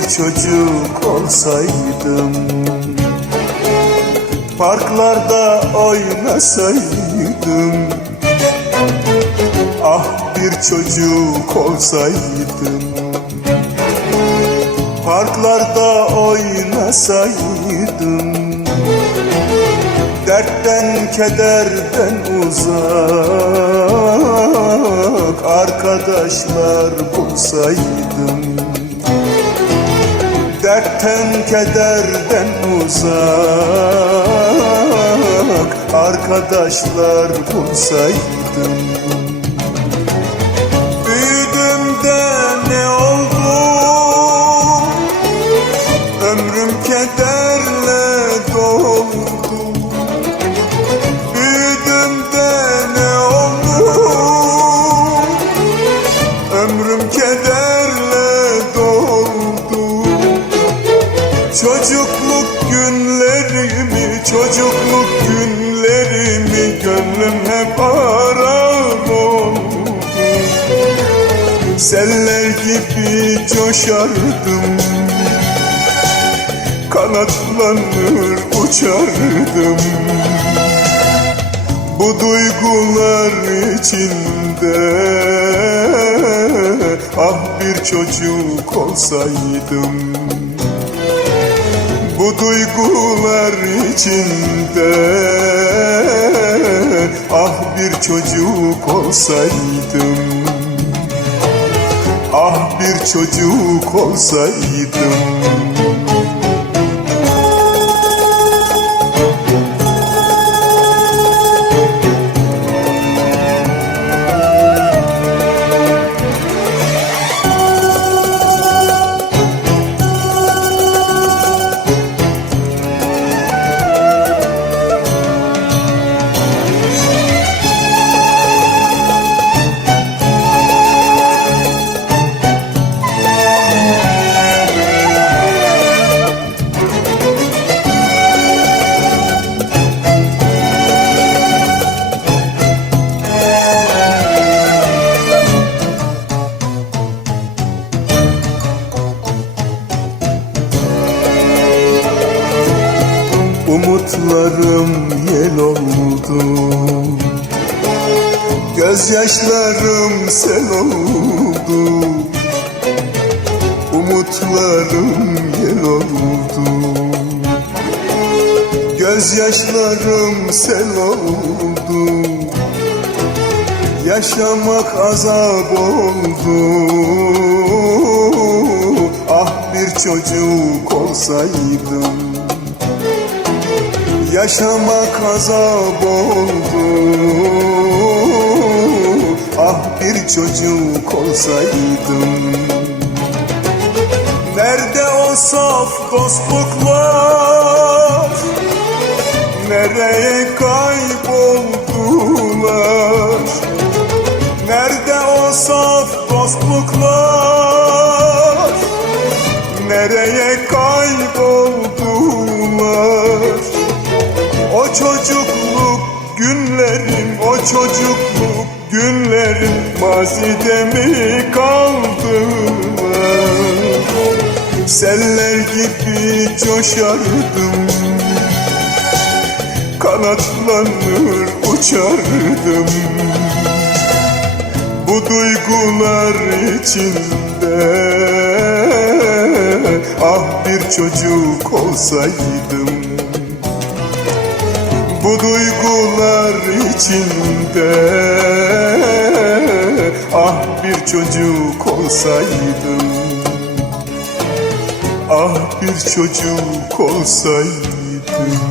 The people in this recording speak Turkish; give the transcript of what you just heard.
çocuk olsaydım Parklarda oynasaydım Ah bir çocuk olsaydım Parklarda oynasaydım Dertten kederden uzak Arkadaşlar bulsaydım Dertten kederden uzak Arkadaşlar bulsaydım çocukluk günlerimi Gönlüm hep arar oldu Seller gibi coşardım. Kanatlanır uçardım. Bu duygular içinde Ah bir çocuk olsaydım duygular içinde. Ah bir çocuk olsaydım. Ah bir çocuk olsaydım Umutlarım yel oldu. Gözyaşlarım sel oldu. Umutlarım yel oldu. Gözyaşlarım sel oldu. Yaşamak azap oldu. Ah bir çocuk olsaydım Yaşamak azap oldu. Ah bir çocuk olsaydım. Nerede o saf dostluklar? Nereye kayboldular? Nerede o saf dostluklar o çocukluk günlerim, o çocukluk günlerim mazide mi kaldılar? Seller gibi coşardım, kanatlanır uçardım. Bu duygular içinde ah bir çocuk olsaydım. Bu duygular içinde Ah bir çocuk olsaydım. Ah bir çocuk olsaydım